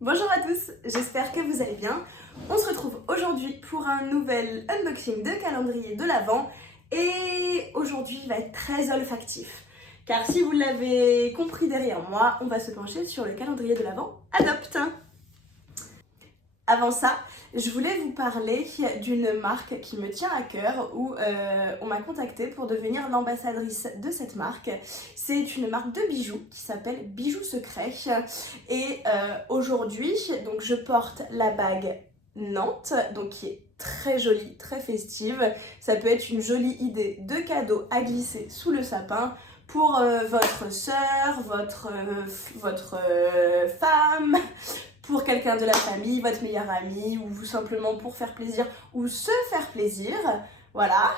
Bonjour à tous, j'espère que vous allez bien. On se retrouve aujourd'hui pour un nouvel unboxing de calendrier de l'Avent et aujourd'hui il va être très olfactif. Car si vous l'avez compris derrière moi, on va se pencher sur le calendrier de l'Avent Adopt. Avant ça, je voulais vous parler d'une marque qui me tient à cœur où on m'a contactée pour devenir l'ambassadrice de cette marque. C'est une marque de bijoux qui s'appelle Bijoux Secret et aujourd'hui donc je porte la bague Nantes, donc qui est très jolie, très festive. Ça peut être une jolie idée de cadeau à glisser sous le sapin pour votre sœur, votre femme, pour quelqu'un de la famille, votre meilleur ami, ou simplement pour faire plaisir ou se faire plaisir. Voilà,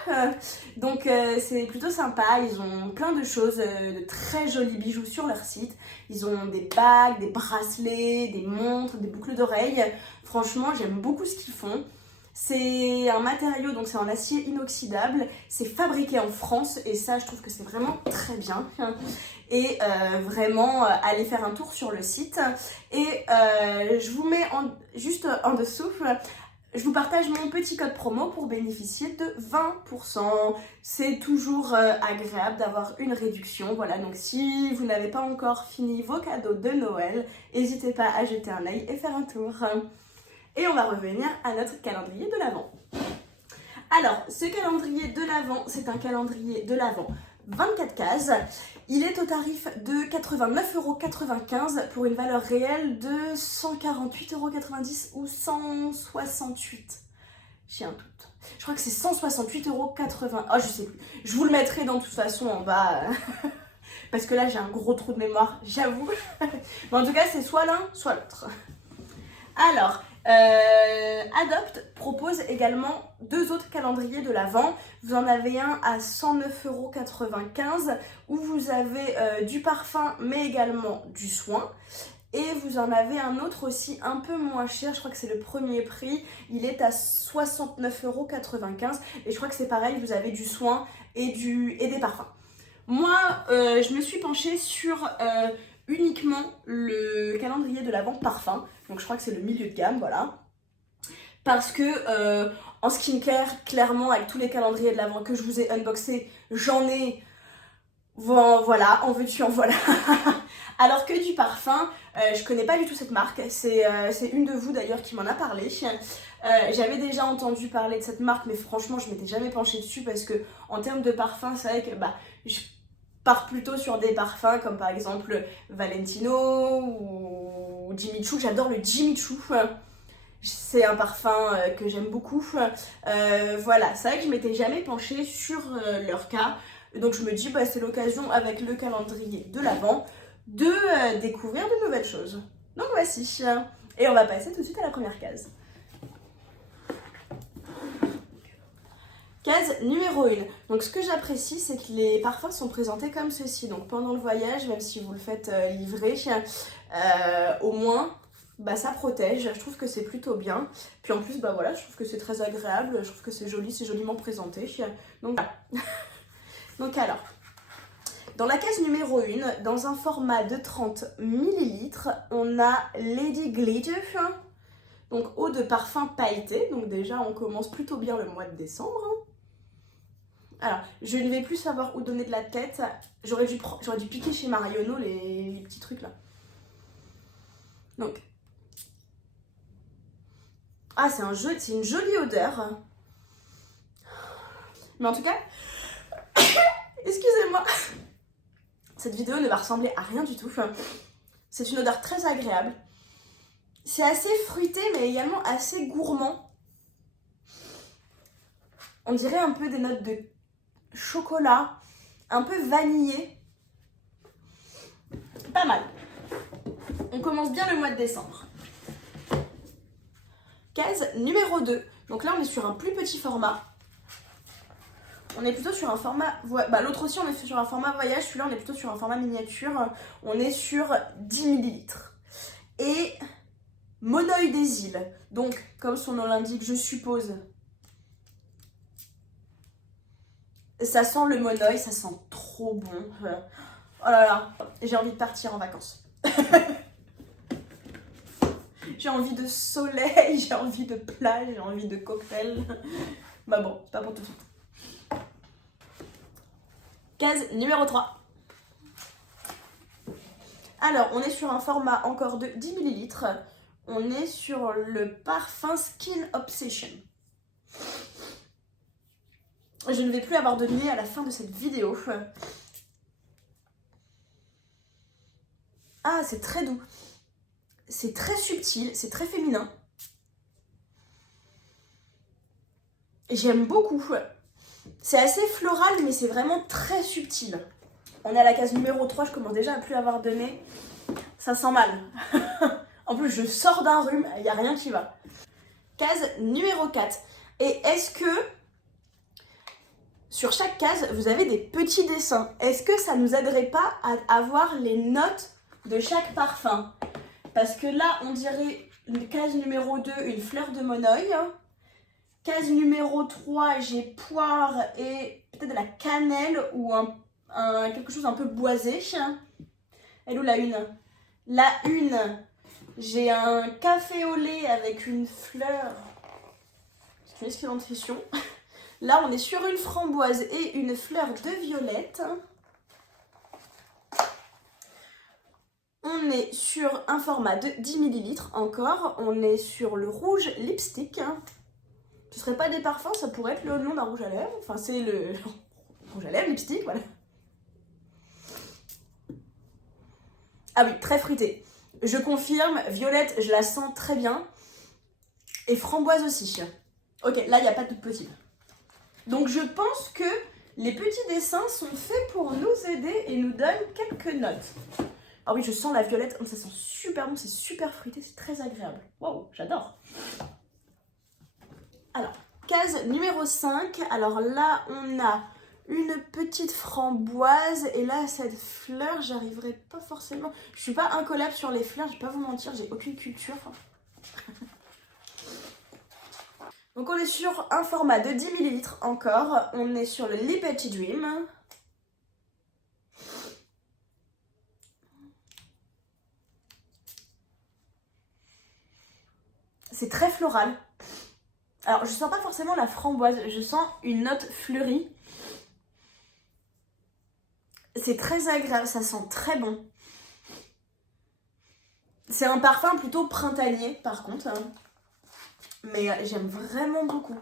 donc c'est plutôt sympa, ils ont plein de choses, de très jolis bijoux sur leur site. Ils ont des bagues, des bracelets, des montres, des boucles d'oreilles. Franchement, j'aime beaucoup ce qu'ils font. C'est un matériau, donc c'est en acier inoxydable, c'est fabriqué en France et ça je trouve que c'est vraiment très bien. Et vraiment allez faire un tour sur le site et je vous mets juste en dessous, je vous partage mon petit code promo pour bénéficier de 20%. C'est toujours agréable d'avoir une réduction. Voilà, donc si vous n'avez pas encore fini vos cadeaux de Noël, n'hésitez pas à jeter un œil et faire un tour. Et on va revenir à notre calendrier de l'Avent. Alors, ce calendrier de l'Avent, c'est un calendrier de l'Avent 24 cases. Il est au tarif de 89,95 € pour une valeur réelle de 148,90 € ou 168. J'ai un doute. Je crois que c'est 168,80 €. Oh, je sais plus. Je vous le mettrai dans toute façon en bas. Parce que là, j'ai un gros trou de mémoire, j'avoue. Mais en tout cas, c'est soit l'un, soit l'autre. Alors, Adopt propose également deux autres calendriers de l'Avent. Vous en avez un à 109,95 € où vous avez du parfum mais également du soin. Et vous en avez un autre aussi un peu moins cher, je crois que c'est le premier prix, il est à 69,95 € et je crois que c'est pareil, vous avez du soin et des parfums. Moi, je me suis penchée sur uniquement le calendrier de l'Avent parfum, donc je crois que c'est le milieu de gamme, voilà. Parce que en skincare, clairement, avec tous les calendriers de l'Avent que je vous ai unboxés, j'en ai, voilà, en veux-tu, en voilà. Alors que du parfum, je connais pas du tout cette marque, c'est une de vous d'ailleurs qui m'en a parlé. J'avais déjà entendu parler de cette marque, mais franchement, je m'étais jamais penchée dessus parce que en termes de parfum, c'est vrai que je pars plutôt sur des parfums comme par exemple Valentino ou Jimmy Choo. J'adore le Jimmy Choo. C'est un parfum que j'aime beaucoup. Voilà, c'est vrai que je m'étais jamais penchée sur leur cas. Donc je me dis, c'est l'occasion avec le calendrier de l'Avent de découvrir de nouvelles choses. Donc voici. Et on va passer tout de suite à la première case. Case numéro 1. Donc ce que j'apprécie, c'est que les parfums sont présentés comme ceci. Donc pendant le voyage, même si vous le faites livrer, au moins ça protège. Je trouve que c'est plutôt bien. Puis en plus, voilà, je trouve que c'est très agréable. Je trouve que c'est joli, c'est joliment présenté. Donc voilà. Donc alors, dans la case numéro 1, dans un format de 30 ml, on a Lady Glitter. Donc eau de parfum pailleté. Donc déjà, on commence plutôt bien le mois de décembre. Alors, je ne vais plus savoir où donner de la tête. J'aurais dû piquer chez Marionneau les petits trucs là. Donc. Ah, c'est une jolie odeur. Mais en tout cas, excusez-moi. Cette vidéo ne va ressembler à rien du tout. C'est une odeur très agréable. C'est assez fruité, mais également assez gourmand. On dirait un peu des notes de chocolat, un peu vanillé. Pas mal. On commence bien le mois de décembre. Case numéro 2. Donc là, on est sur un plus petit format. On est plutôt sur un format... l'autre aussi, on est sur un format voyage. Celui-là, on est plutôt sur un format miniature. On est sur 10 ml. Et Monoeil des îles. Donc, comme son nom l'indique, je suppose... Ça sent le monoeil, ça sent trop bon. Oh là là, j'ai envie de partir en vacances. J'ai envie de soleil, j'ai envie de plage, j'ai envie de cocktail. Bah bon, c'est pas pour tout de suite. Case numéro 3. Alors, on est sur un format encore de 10 ml. On est sur le parfum Skin Obsession. Je ne vais plus avoir de nez à la fin de cette vidéo. Ah, c'est très doux. C'est très subtil, c'est très féminin. J'aime beaucoup. C'est assez floral, mais c'est vraiment très subtil. On est à la case numéro 3, je commence déjà à plus avoir de nez. Ça sent mal. En plus, je sors d'un rhume, il n'y a rien qui va. Case numéro 4. Et est-ce que sur chaque case, vous avez des petits dessins? Est-ce que ça nous aiderait pas à avoir les notes de chaque parfum? Parce que là, on dirait une case numéro 2, une fleur de monoeil. Case numéro 3, j'ai poire et peut-être de la cannelle ou quelque chose un peu boisé. Elle est où la une? La une, j'ai un café au lait avec une fleur. C'est une excellente question. Là, on est sur une framboise et une fleur de violette. On est sur un format de 10 ml encore. On est sur le rouge lipstick. Ce serait pas des parfums, ça pourrait être le nom d'un rouge à lèvres. Enfin, c'est le rouge à lèvres, lipstick, voilà. Ah oui, très fruité. Je confirme, violette, je la sens très bien. Et framboise aussi. Ok, là, il n'y a pas de possible. Donc, je pense que les petits dessins sont faits pour nous aider et nous donnent quelques notes. Ah oui, je sens la violette, ça sent super bon, c'est super fruité, c'est très agréable. Waouh, j'adore. Alors, case numéro 5. Alors là, on a une petite framboise. Et là, cette fleur, j'arriverai pas forcément... Je suis pas incollable sur les fleurs, je vais pas vous mentir, j'ai aucune culture. Donc on est sur un format de 10 ml encore. On est sur le Liberty Dream. C'est très floral. Alors, je sens pas forcément la framboise, je sens une note fleurie. C'est très agréable, ça sent très bon. C'est un parfum plutôt printanier, par contre. Mais j'aime vraiment beaucoup.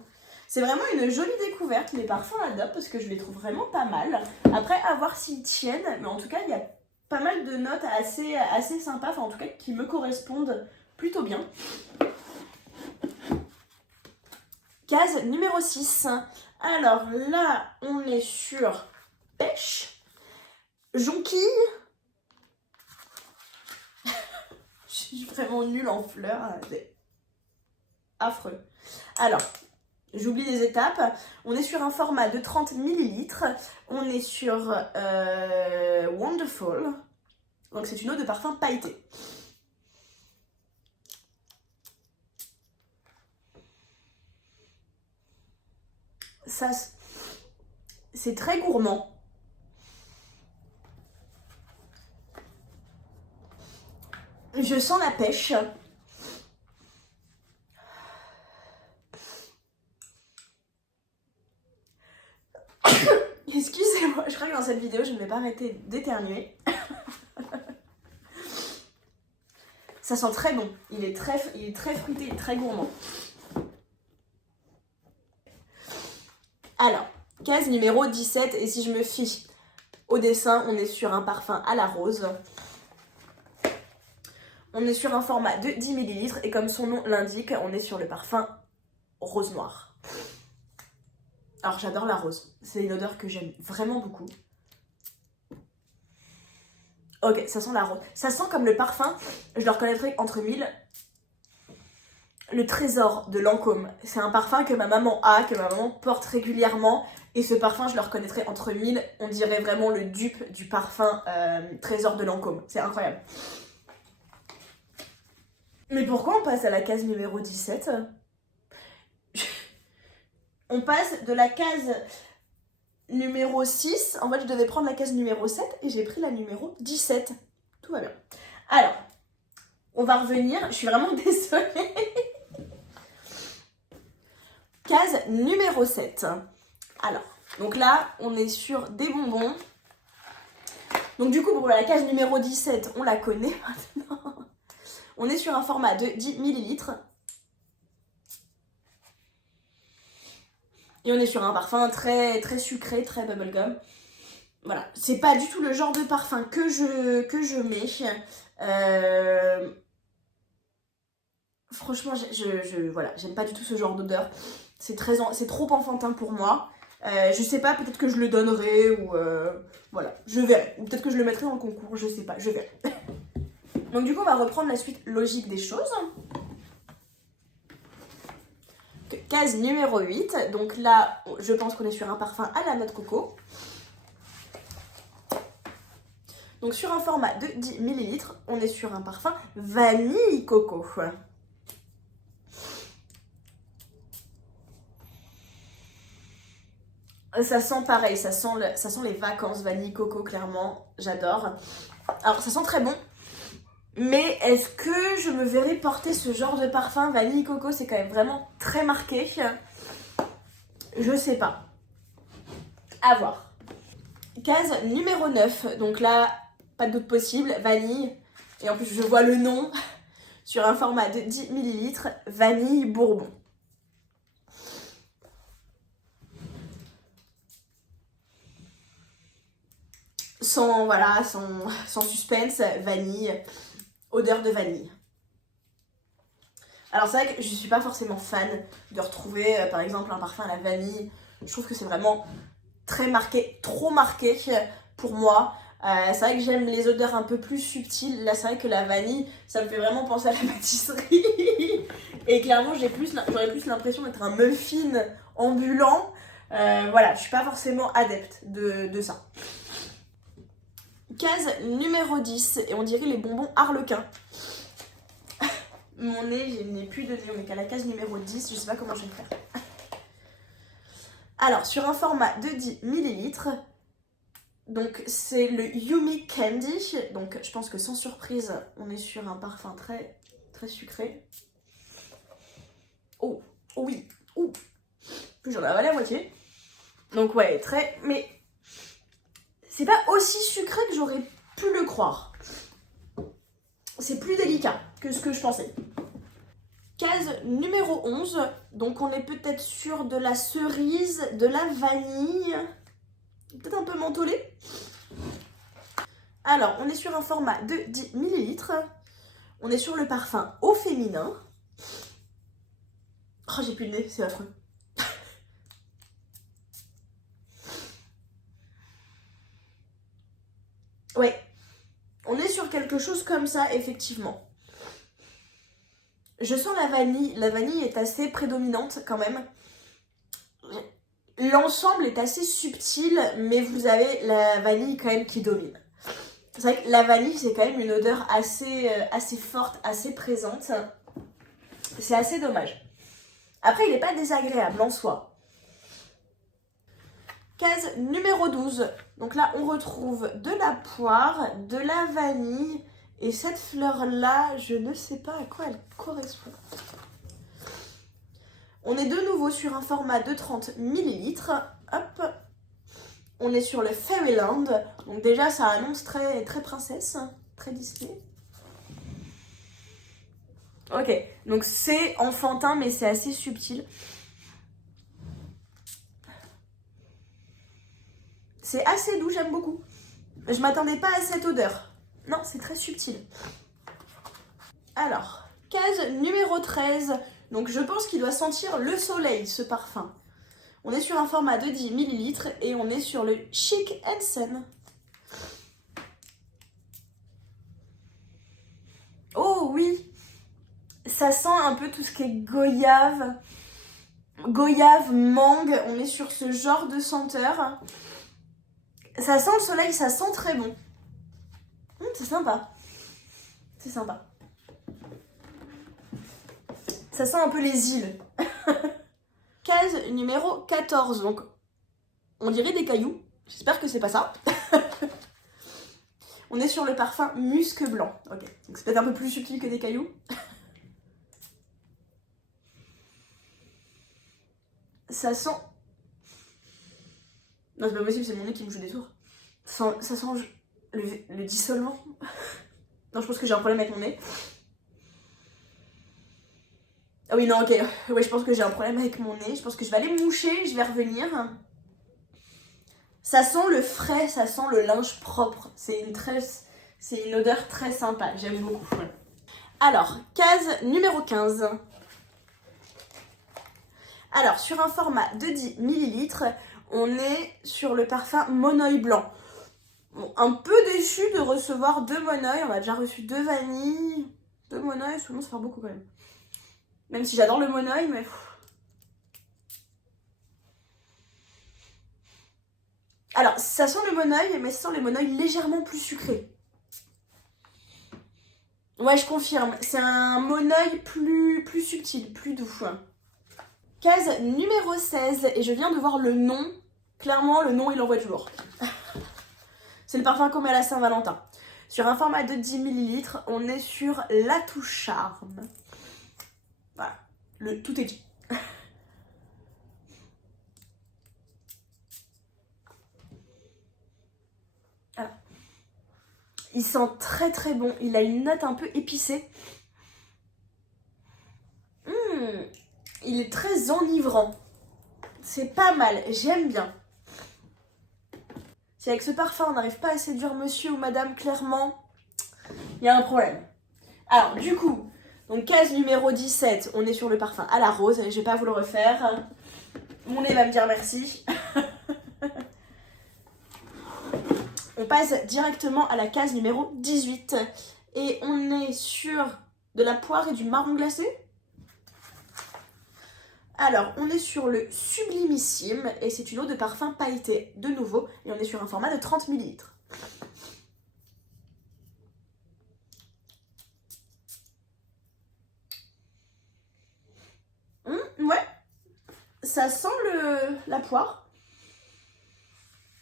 C'est vraiment une jolie découverte, les parfums Adobe, parce que je les trouve vraiment pas mal. Après, à voir s'ils tiennent, mais en tout cas, il y a pas mal de notes assez sympas, enfin en tout cas qui me correspondent plutôt bien. Case numéro 6. Alors là, on est sur pêche, jonquille. Je suis vraiment nulle en fleurs, c'est affreux. Alors, j'oublie les étapes. On est sur un format de 30 ml. On est sur Wonderful. Donc c'est une eau de parfum pailletée. Ça, c'est très gourmand. Je sens la pêche. Excusez-moi, je crois que dans cette vidéo, je ne vais pas arrêter d'éternuer. Ça sent très bon. Il est très fruité et très gourmand. Alors, case numéro 17. Et si je me fie au dessin, on est sur un parfum à la rose. On est sur un format de 10 ml. Et comme son nom l'indique, on est sur le parfum rose noir. Alors, j'adore la rose. C'est une odeur que j'aime vraiment beaucoup. Ok, ça sent la rose. Ça sent comme le parfum, je le reconnaîtrai entre mille. Le trésor de Lancôme. C'est un parfum que ma maman a, que ma maman porte régulièrement. Et ce parfum, je le reconnaîtrai entre mille. On dirait vraiment le dupe du parfum trésor de Lancôme. C'est incroyable. Mais pourquoi on passe à la case numéro 17 ? On passe de la case numéro 6. En fait, je devais prendre la case numéro 7 et j'ai pris la numéro 17. Tout va bien. Alors, on va revenir, je suis vraiment désolée. Case numéro 7. Alors, donc là, on est sur des bonbons. Donc du coup, pour la case numéro 17, on la connaît maintenant. On est sur un format de 10 millilitres. Et on est sur un parfum très, très sucré, très bubblegum. Voilà, c'est pas du tout le genre de parfum que je mets. Franchement, voilà, j'aime pas du tout ce genre d'odeur. C'est trop enfantin pour moi. Je sais pas, peut-être que je le donnerai ou voilà, je verrai. Ou peut-être que je le mettrai en concours, je sais pas, je verrai. Donc du coup, on va reprendre la suite logique des choses. Case numéro 8. Donc là, je pense qu'on est sur un parfum à la noix de coco. Donc sur un format de 10 millilitres, on est sur un parfum vanille coco. Ça sent pareil, ça sent les vacances vanille coco, clairement, j'adore. Alors ça sent très bon, mais est-ce que je me verrais porter ce genre de parfum vanille coco? C'est quand même vraiment très marqué. Je sais pas. À voir. Case numéro 9, donc là, pas de doute possible, vanille. Et en plus, je vois le nom sur un format de 10 millilitres, vanille bourbon. Sans suspense, vanille, odeur de vanille. Alors c'est vrai que je suis pas forcément fan de retrouver par exemple un parfum à la vanille. Je trouve que c'est vraiment très marqué, trop marqué pour moi. C'est vrai que j'aime les odeurs un peu plus subtiles. Là c'est vrai que la vanille, ça me fait vraiment penser à la pâtisserie. Et clairement j'aurais plus l'impression d'être un muffin ambulant. Voilà, je suis pas forcément adepte de ça. Case numéro 10, et on dirait les bonbons Harlequin. Mon nez, je n'ai plus de nez, on est qu'à la case numéro 10, je sais pas comment je vais faire. Alors, sur un format de 10 millilitres, donc c'est le Yumi Candy, donc je pense que sans surprise, on est sur un parfum très, très sucré. Oh, oh oui, oh, j'en ai avalé à moitié. Donc ouais, très, mais c'est pas aussi sucré que j'aurais pu le croire. C'est plus délicat que ce que je pensais. Case numéro 11, donc on est peut-être sur de la cerise, de la vanille, peut-être un peu mentholé. Alors, on est sur un format de 10 millilitres, on est sur le parfum au féminin. Oh, j'ai plus de nez, c'est affreux. Ouais, on est sur quelque chose comme ça, effectivement. Je sens la vanille est assez prédominante quand même. L'ensemble est assez subtil, mais vous avez la vanille quand même qui domine. C'est vrai que la vanille, c'est quand même une odeur assez forte, assez présente. C'est assez dommage. Après, il n'est pas désagréable en soi. Case numéro 12. Donc là, on retrouve de la poire, de la vanille. Et cette fleur-là, je ne sais pas à quoi elle correspond. On est de nouveau sur un format de 30 millilitres. Hop. On est sur le Fairyland. Donc déjà, ça annonce très, très princesse, très Disney. Ok, donc c'est enfantin, mais c'est assez subtil. C'est assez doux, j'aime beaucoup. Je m'attendais pas à cette odeur. Non, c'est très subtil. Alors, case numéro 13. Donc je pense qu'il doit sentir le soleil, ce parfum. On est sur un format de 10 millilitres et on est sur le Chic & Sun. Oh oui, ça sent un peu tout ce qui est goyave. Goyave, mangue, on est sur ce genre de senteur. Ça sent le soleil, ça sent très bon. C'est sympa. C'est sympa. Ça sent un peu les îles. Case numéro 14. Donc, on dirait des cailloux. J'espère que c'est pas ça. On est sur le parfum Musc Blanc. Ok, donc c'est peut-être un peu plus subtil que des cailloux. Ça sent... Non, c'est pas possible, c'est mon nez qui me joue des tours. Ça sent le dissolvant. Non, je pense que j'ai un problème avec mon nez. Ah oui, non, ok. Ouais, je pense que j'ai un problème avec mon nez. Je pense que je vais aller me moucher, je vais revenir. Ça sent le frais, ça sent le linge propre. C'est une odeur très sympa, j'aime beaucoup. Alors, case numéro 15. Alors, sur un format de 10 ml, on est sur le parfum Monoeil blanc. Bon, un peu déçu de recevoir 2 Monoeil. On a déjà reçu 2 vanilles. 2 Monoeil, souvent ça fait beaucoup quand même. Même si j'adore le Monoeil, mais... Alors, ça sent le Monoeil, mais ça sent les Monoeil légèrement plus sucrés. Ouais, je confirme. C'est un Monoeil plus subtil, plus doux. Case numéro 16, et je viens de voir le nom. Clairement, le nom, il envoie du lourd. C'est le parfum qu'on met à la Saint-Valentin. Sur un format de 10 ml, on est sur l'Atout Charme. Voilà, tout est dit. Voilà. Il sent très très bon. Il a une note un peu épicée. Il est très enivrant. C'est pas mal, j'aime bien. Si avec ce parfum on n'arrive pas à séduire monsieur ou madame, clairement, il y a un problème. Alors du coup, donc case numéro 17, on est sur le parfum à la rose. Je vais pas vous le refaire. Mon nez va me dire merci. On passe directement à la case numéro 18. Et on est sur de la poire et du marron glacé. Alors, on est sur le Sublimissime et c'est une eau de parfum pailleté de nouveau. Et on est sur un format de 30 ml. Ouais, ça sent la poire.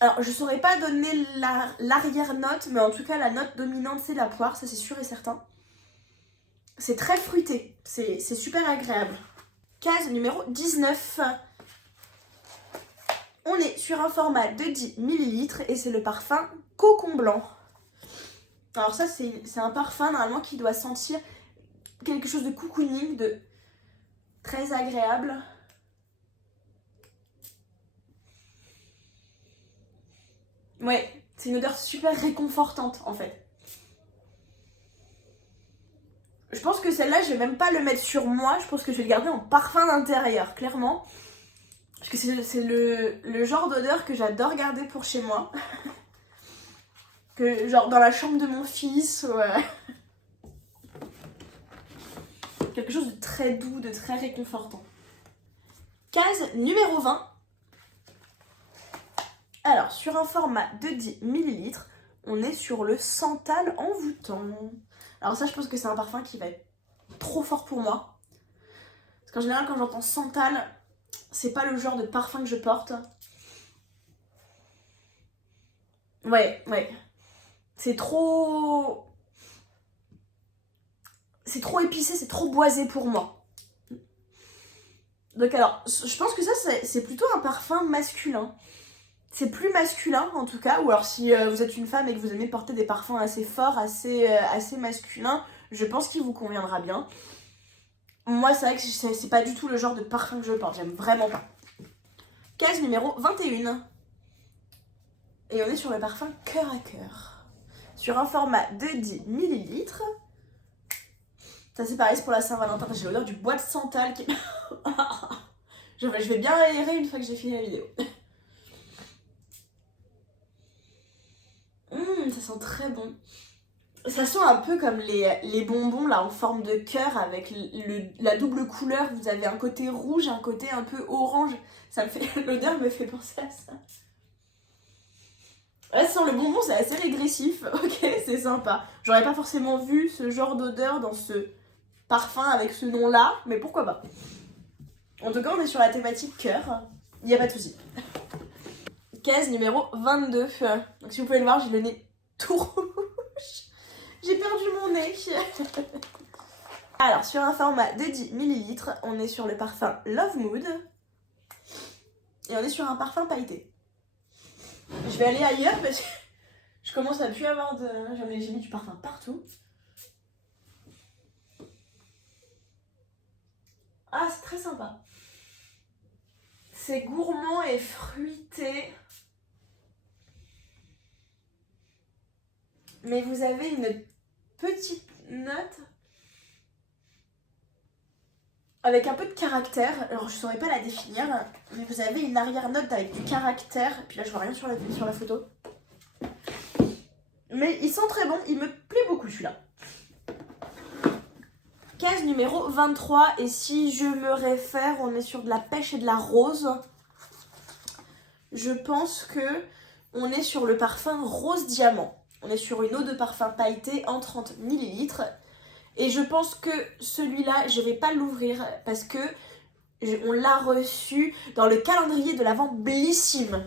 Alors, je saurais pas donner l'arrière-note, mais en tout cas, la note dominante, c'est la poire, ça c'est sûr et certain. C'est très fruité, c'est super agréable. Case numéro 19. On est sur un format de 10 ml et c'est le parfum Cocon Blanc. Alors ça, c'est un parfum normalement qui doit sentir quelque chose de cocooning, de très agréable. Ouais, c'est une odeur super réconfortante en fait. Je pense que celle-là, je vais même pas le mettre sur moi. Je pense que je vais le garder en parfum d'intérieur, clairement. Parce que c'est le genre d'odeur que j'adore garder pour chez moi. Que genre dans la chambre de mon fils. Quelque chose de très doux, de très réconfortant. Case numéro 20. Alors, sur un format de 10 ml, on est sur le Santal envoûtant. Alors ça, je pense que c'est un parfum qui va être trop fort pour moi. Parce qu'en général, quand j'entends Santal, c'est pas le genre de parfum que je porte. Ouais. C'est trop épicé, c'est trop boisé pour moi. Donc alors, je pense que ça, c'est plutôt un parfum masculin. C'est plus masculin en tout cas, ou alors si vous êtes une femme et que vous aimez porter des parfums assez forts, assez masculins, je pense qu'il vous conviendra bien. Moi, c'est vrai que c'est pas du tout le genre de parfum que je porte, j'aime vraiment pas. Case numéro 21. Et on est sur le parfum Cœur à Cœur. Sur un format de 10 ml. Ça c'est pareil, c'est pour la Saint-Valentin. J'ai l'odeur du bois de santal qui... je vais bien aérer une fois que j'ai fini la vidéo. Ça sent très bon. Ça sent un peu comme les bonbons là en forme de cœur avec la double couleur. Vous avez un côté rouge, un côté un peu orange. L'odeur me fait penser à ça. Ouais, ça sent le bonbon, c'est assez régressif. Ok, c'est sympa. J'aurais pas forcément vu ce genre d'odeur dans ce parfum avec ce nom-là, mais pourquoi pas. En tout cas, on est sur la thématique cœur. Il n'y a pas de souci. Case numéro 22. Donc si vous pouvez le voir, j'ai le nez tout rouge. J'ai perdu mon nez. Alors, sur un format de 10 ml, on est sur le parfum Love Mood. Et on est sur un parfum pailleté. Je vais aller ailleurs parce que je commence à plus avoir de... J'ai mis du parfum partout. Ah, c'est très sympa. C'est gourmand et fruité. Mais vous avez une petite note avec un peu de caractère. Alors, je ne saurais pas la définir. Mais vous avez une arrière-note avec du caractère. Puis là, je vois rien sur la photo. Mais il sent très bon. Il me plaît beaucoup, celui-là. Case numéro 23. Et si je me réfère, on est sur de la pêche et de la rose. Je pense que on est sur le parfum Rose Diamant. On est sur une eau de parfum pailletée en 30 ml. Et je pense que celui-là, je ne vais pas l'ouvrir parce que on l'a reçu dans le calendrier de l'Avent Bellissime.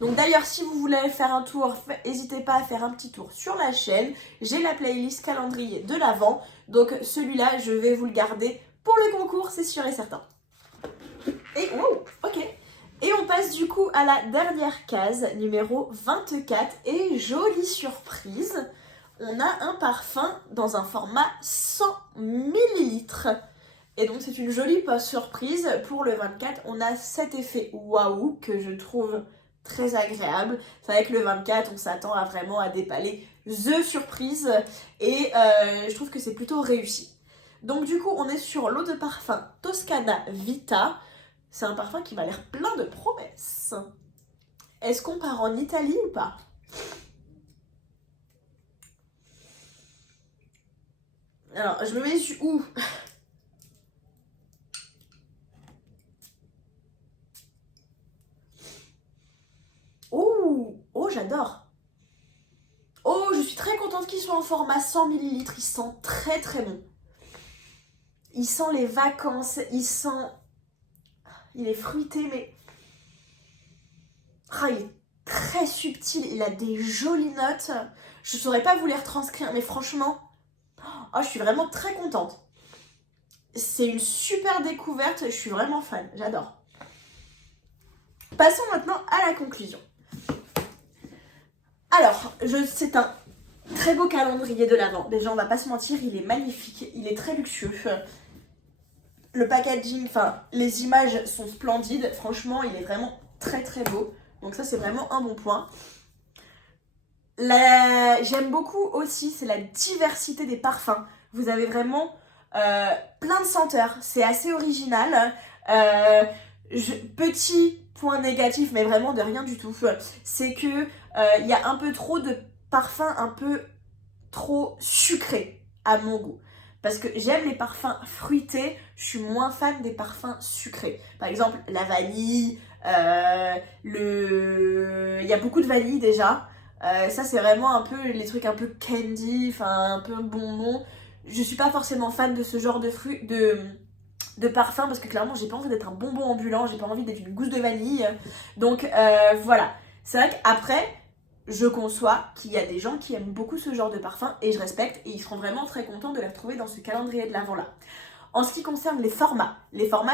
Donc d'ailleurs, si vous voulez faire un tour, n'hésitez pas à faire un petit tour sur la chaîne. J'ai la playlist calendrier de l'Avent. Donc celui-là, je vais vous le garder pour le concours, c'est sûr et certain. Et wow, ok. Et on passe du coup à la dernière case, numéro 24. Et jolie surprise, on a un parfum dans un format 100 ml. Et donc c'est une jolie surprise. Pour le 24, on a cet effet waouh que je trouve très agréable. C'est vrai que le 24, on s'attend vraiment à déballer the surprise. Et je trouve que c'est plutôt réussi. Donc du coup, on est sur l'eau de parfum Toscana Vita. C'est un parfum qui m'a l'air plein de promesses. Est-ce qu'on part en Italie ou pas? Alors, je me mets où? Oh, j'adore. Oh, je suis très contente qu'il soit en format 100 ml. Il sent très très bon. Il sent les vacances. Il est fruité, mais... Ah, il est très subtil. Il a des jolies notes. Je ne saurais pas vous les retranscrire, mais franchement... Oh, je suis vraiment très contente. C'est une super découverte. Je suis vraiment fan. J'adore. Passons maintenant à la conclusion. Alors, c'est un très beau calendrier de l'Avent. Déjà, on va pas se mentir, il est magnifique. Il est très luxueux. Le packaging, les images sont splendides. Franchement, il est vraiment très très beau. Donc ça, c'est vraiment un bon point. J'aime beaucoup aussi, c'est la diversité des parfums. Vous avez vraiment plein de senteurs. C'est assez original. Petit point négatif, mais vraiment de rien du tout, c'est que il y a un peu trop de parfums un peu trop sucrés à mon goût. Parce que j'aime les parfums fruités, je suis moins fan des parfums sucrés. Par exemple, la vanille, il y a beaucoup de vanille déjà. Ça, c'est vraiment un peu les trucs un peu candy, un peu bonbon. Je suis pas forcément fan de ce genre de parfum parce que clairement, j'ai pas envie d'être un bonbon ambulant, j'ai pas envie d'être une gousse de vanille. Donc voilà. C'est vrai qu'après, je conçois qu'il y a des gens qui aiment beaucoup ce genre de parfum et je respecte et ils seront vraiment très contents de les retrouver dans ce calendrier de l'Avent là. En ce qui concerne les formats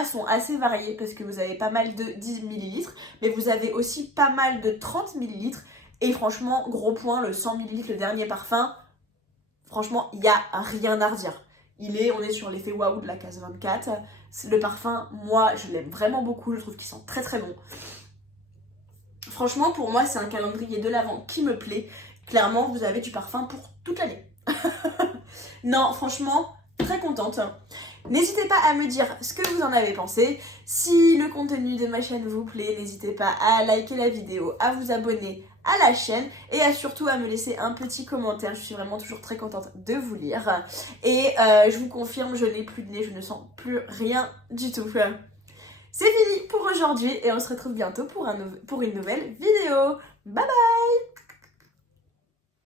sont assez variés parce que vous avez pas mal de 10 ml, mais vous avez aussi pas mal de 30 ml. Et franchement, gros point, le 100 ml, le dernier parfum, franchement, il n'y a rien à redire. On est sur l'effet waouh de la case 24. Le parfum, moi, je l'aime vraiment beaucoup, je trouve qu'il sent très très bon. Franchement, pour moi, c'est un calendrier de l'Avent qui me plaît. Clairement, vous avez du parfum pour toute l'année. Non, franchement, très contente. N'hésitez pas à me dire ce que vous en avez pensé. Si le contenu de ma chaîne vous plaît, n'hésitez pas à liker la vidéo, à vous abonner à la chaîne et surtout à me laisser un petit commentaire. Je suis vraiment toujours très contente de vous lire. Et je vous confirme, je n'ai plus de nez, je ne sens plus rien du tout. C'est fini pour aujourd'hui et on se retrouve bientôt pour une nouvelle vidéo. Bye bye!